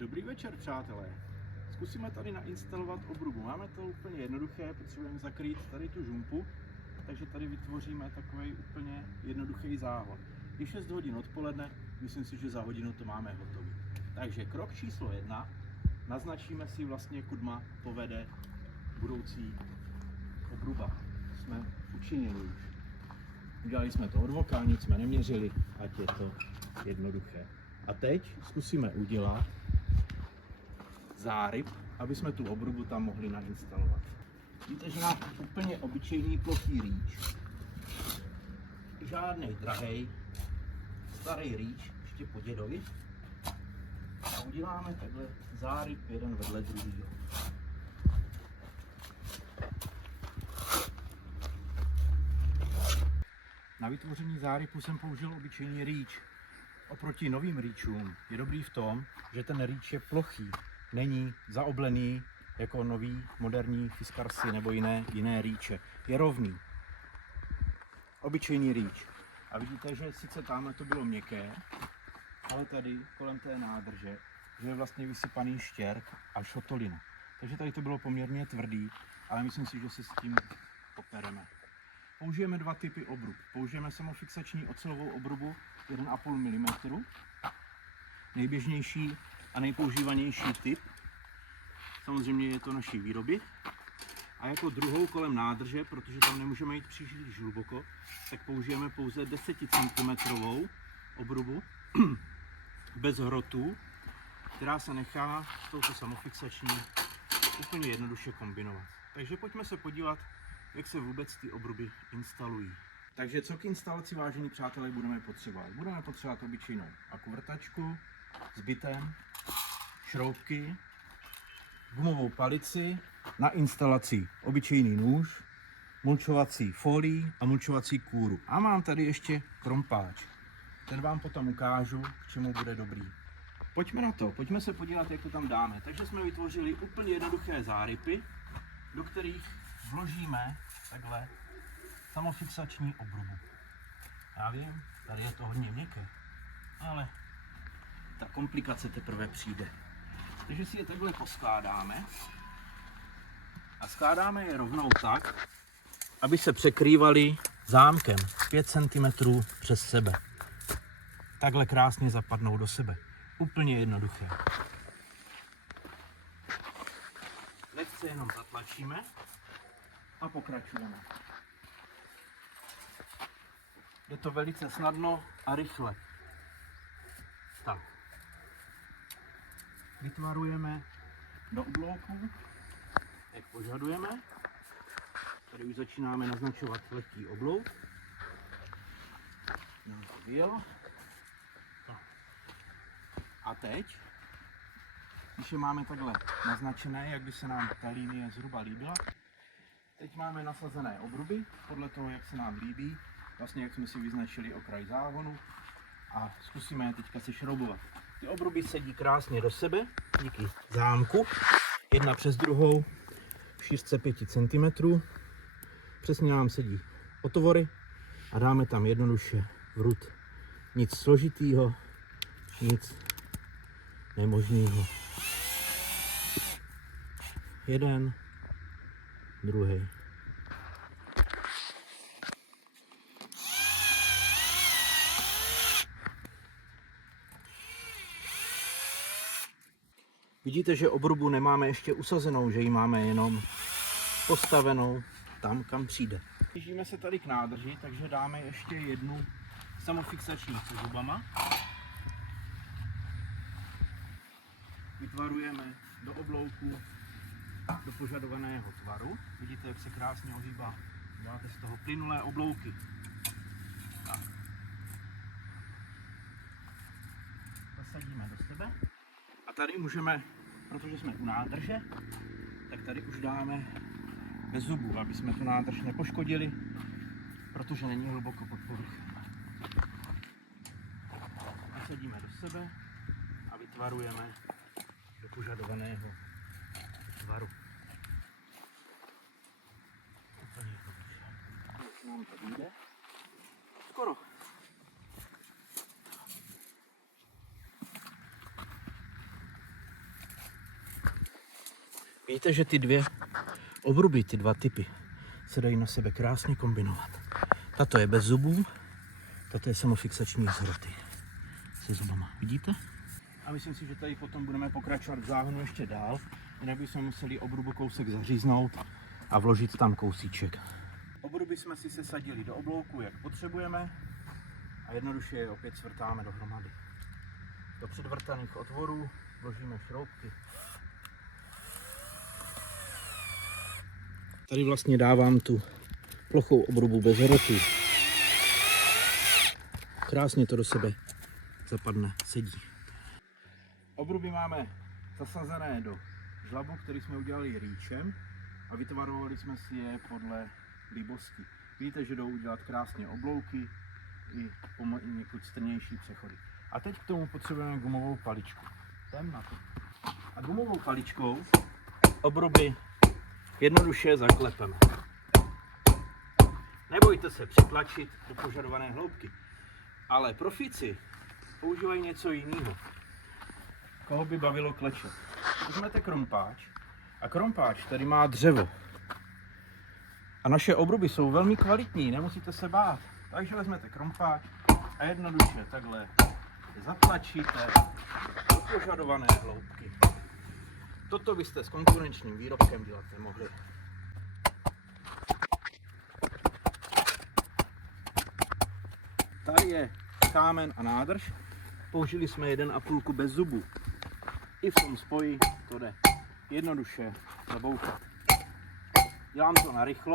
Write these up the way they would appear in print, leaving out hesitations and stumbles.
Dobrý večer, přátelé. Zkusíme tady nainstalovat obrubu. Máme to úplně jednoduché, potřebujeme zakrýt tady tu žumpu, takže tady vytvoříme takový úplně jednoduchý záhon. Je 6 hodin odpoledne, myslím si, že za hodinu to máme hotový. Takže krok číslo 1, naznačíme si vlastně, kudma povede budoucí obruba. Jsme učinili už. Udělali jsme to od voka, nic jsme neměřili, ať je to jednoduché. A teď zkusíme udělat záryb, aby jsme tu obrubu tam mohli nainstalovat. Víte, že máme úplně obyčejný plochý rýč. Žádnej drahej, starý rýč, ještě po dědovi. A uděláme takhle záryb jeden vedle druhého. Na vytvoření zárybu jsem použil obyčejný rýč. Oproti novým rýčům je dobrý v tom, že ten rýč je plochý. Není zaoblený jako nový moderní Fiskarsy nebo jiné rýče. Je rovný. Obyčejný rýč. A vidíte, že sice tamhle to bylo měkké, ale tady kolem té nádrže, že je vlastně vysypaný štěrk a šotolina. Takže tady to bylo poměrně tvrdý, ale myslím si, že se s tím popereme. Použijeme dva typy obrub. Použijeme samofixační ocelovou obrubu 1,5 mm. Nejběžnější a nejpoužívanější typ. Samozřejmě je to naší výroby. A jako druhou kolem nádrže, protože tam nemůžeme jít příliš hluboko, tak použijeme pouze 10 cm obrubu bez hrotů, která se nechá s touto samofixační úplně jednoduše kombinovat. Takže pojďme se podívat, jak se vůbec ty obruby instalují. Takže co k instalaci, vážení přátelé, budeme potřebovat? Budeme potřebovat obyčejnou akuvrtačku s bitem, šroubky, gumovou palici, na instalaci obyčejný nůž, mulčovací folii a mulčovací kůru. A mám tady ještě krompáč. Ten vám potom ukážu, k čemu bude dobrý. Pojďme na to, pojďme se podívat, jak to tam dáme. Takže jsme vytvořili úplně jednoduché zárypy, do kterých vložíme takhle samofixační obrubu. Já vím, tady je to hodně měkké, ale ta komplikace teprve přijde. Takže si je takhle poskládáme a skládáme je rovnou tak, aby se překrývaly zámkem 5 cm přes sebe. Takhle krásně zapadnou do sebe. Úplně jednoduché. Lehce jenom zatlačíme a pokračujeme. Jde to velice snadno a rychle. Tak. Vytvarujeme do oblouku, jak požadujeme. Tady už začínáme naznačovat lehký oblouk. Nám to vyjelo. A teď, když je máme takhle naznačené, jak by se nám ta linie zhruba líbila, teď máme nasazené obruby, podle toho, jak se nám líbí, vlastně jak jsme si vyznačili okraj záhonu a zkusíme je teďka sešroubovat. Ty obruby sedí krásně do sebe, díky zámku, jedna přes druhou, v šířce 5 cm. Přesně nám sedí otvory a dáme tam jednoduše vrut. Nic složitýho, nic nemožného. Jeden, druhý. Vidíte, že obrubu nemáme ještě usazenou, že ji máme jenom postavenou tam, kam přijde. Blížíme se tady k nádrži, takže dáme ještě jednu samofixační s zubama. Vytvarujeme do oblouku do požadovaného tvaru. Vidíte, jak se krásně ohýbá. Máte z toho plynulé oblouky. Tak. Zasadíme do sebe. A tady můžeme, protože jsme u nádrže, tak tady už dáme bez zubů, aby jsme tu nádrž nepoškodili, protože není hluboko pod povrchem. Zasadíme do sebe a vytvarujeme do požadovaného tvaru. Úplně jednoduše. Už nám to vyjde. Skoro. Vidíte, že ty dvě obruby, ty dva typy, se dají na sebe krásně kombinovat. Tato je bez zubů, tato je samofixační z hroty se zubama. Vidíte? A myslím si, že tady potom budeme pokračovat v záhonu ještě dál, jinak bychom museli obrubu kousek zaříznout a vložit tam kousíček. Obruby jsme si sesadili do oblouku, jak potřebujeme, a jednoduše je opět svrtáme dohromady. Do předvrtaných otvorů vložíme šroubky. Tady vlastně dávám tu plochou obrubu bez hrotu. Krásně to do sebe zapadne, sedí. Obruby máme zasazené do žlabu, který jsme udělali rýčem a vytvarovali jsme si je podle líbosti. Vidíte, že jdou udělat krásně oblouky i někud strnější přechody. A teď k tomu potřebujeme gumovou paličku. Jdem na to. A gumovou paličkou obruby jednoduše zaklepeme. Nebojte se přitlačit do požadované hloubky. Ale profíci používají něco jiného. Koho by bavilo klečet? Vezmete krompáč a krompáč tady má dřevo. A naše obruby jsou velmi kvalitní, nemusíte se bát. Takže vezmete krompáč a jednoduše takhle zatlačíte do požadované hloubky. Toto byste s konkurenčním výrobkem dělat nemohli. Tady je kámen a nádrž. Použili jsme 1,5 kub bez zubů. I v tom spoji to jde jednoduše zabouchat. Dělám to narychlo.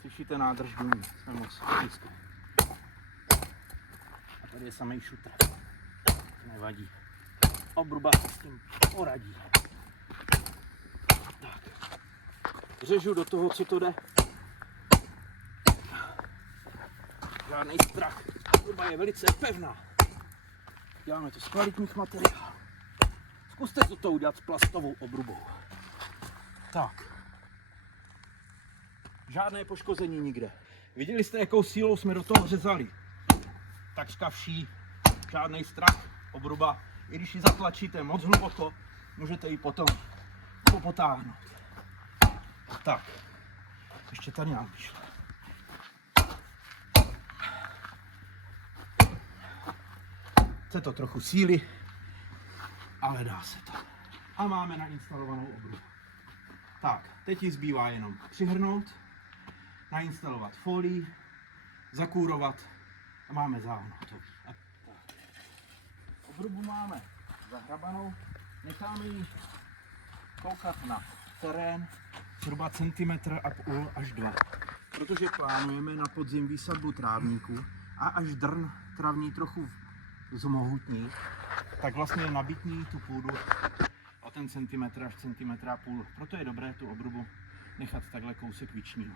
Slyšíte nádrž dům, jsme moc blízko. A tady je samý šutr. Nevadí. Obruba s tím poradí. Tak. Řežu do toho, co to jde. Žádný strach. Obruba je velice pevná. Děláme to z kvalitních materiálů. Zkuste to udělat s plastovou obrubou. Tak. Žádné poškození nikde. Viděli jste, jakou sílou jsme do toho řezali? Takřka vší. Žádný strach. Obruba, i když ji zatlačíte moc hluboko, můžete ji potom popotáhnout. Tak. Ještě tady nám vyšlo. Chce to trochu síly, ale dá se to. A máme nainstalovanou obrubu. Tak, teď ji zbývá jenom přihrnout, nainstalovat folii, zakůrovat a máme záhon hotový. Obrubu máme zahrabanou, necháme ji koukat na terén zhruba 1,5 cm až 2 cm, protože plánujeme na podzim výsadbu trávníků a až drn travní trochu zmohutní, tak vlastně nabitní tu půdu o ten centimetr až 1,5 cm. Proto je dobré tu obrubu nechat takhle kousek vyčnit.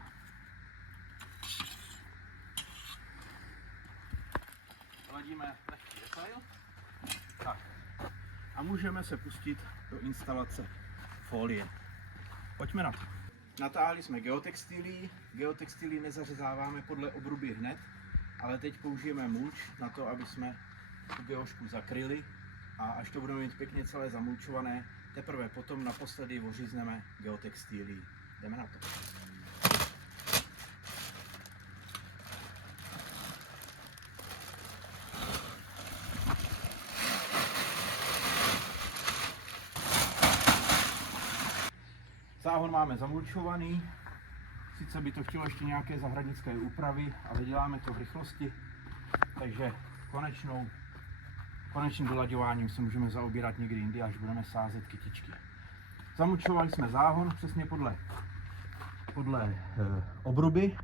Ladíme lehký detail. Tak. A můžeme se pustit do instalace folie. Pojďme na to. Natáhli jsme geotextilí. Geotextilí nezařezáváme podle obruby hned, ale teď použijeme mulč na to, aby jsme tu geošku zakryli, a až to budeme mít pěkně celé zamulčované, teprve potom naposledy ořízneme geotextilí. Jdeme na to. Záhon máme zamulčovaný, sice by to chtělo ještě nějaké zahradnické úpravy, ale děláme to v rychlosti, takže konečným dolaďováním se můžeme zaobírat někdy jindy, až budeme sázet kytičky. Zamulčovali jsme záhon přesně podle obruby,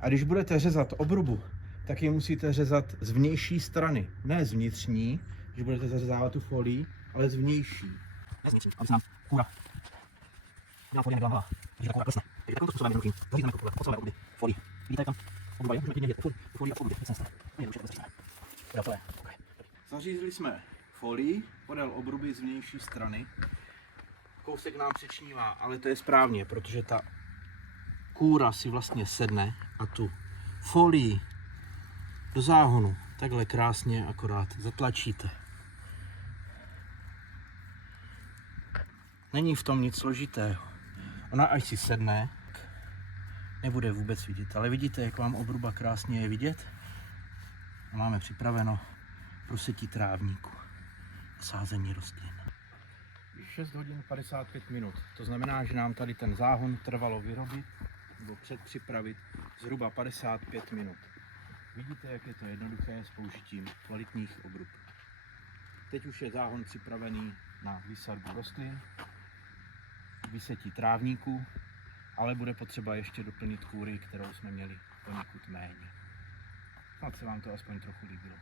a když budete řezat obrubu, tak ji musíte řezat z vnější strany, ne z vnitřní, když budete zařezávat tu folii, ale z vnější. Ne z vnitřní, aby se nám kůra měla folie nebyla malá, takže ta kůra klesne. Takže takovýmto způsobem jednoduchým zařízneme ocelové obruby folii. Vidíte, jak tam obruba je? Můžeme klidně vidět folii a obruby, teď se nestane. Jednoduše to zařízneme. Zařízli jsme folii podél obruby z vnější strany. Kousek nám přečnívá, ale to je správně, protože ta kůra si vlastně sedne a tu folii do záhonu takhle krásně akorát zatlačíte. Není v tom nic složitého. Ona až si sedne, nebude vůbec vidět, ale vidíte, jak vám obruba krásně je vidět? A máme připraveno pro setí trávníku a sázení rostlin. 6 hodin 55 minut, to znamená, že nám tady ten záhon trvalo vyrobit nebo předpřipravit zhruba 55 minut. Vidíte, jak je to jednoduché s použitím kvalitních obrub. Teď už je záhon připravený na výsadbu rostlin, vysetí trávníku, ale bude potřeba ještě doplnit kůry, kterou jsme měli poněkud méně. Snad se vám to aspoň trochu líbilo.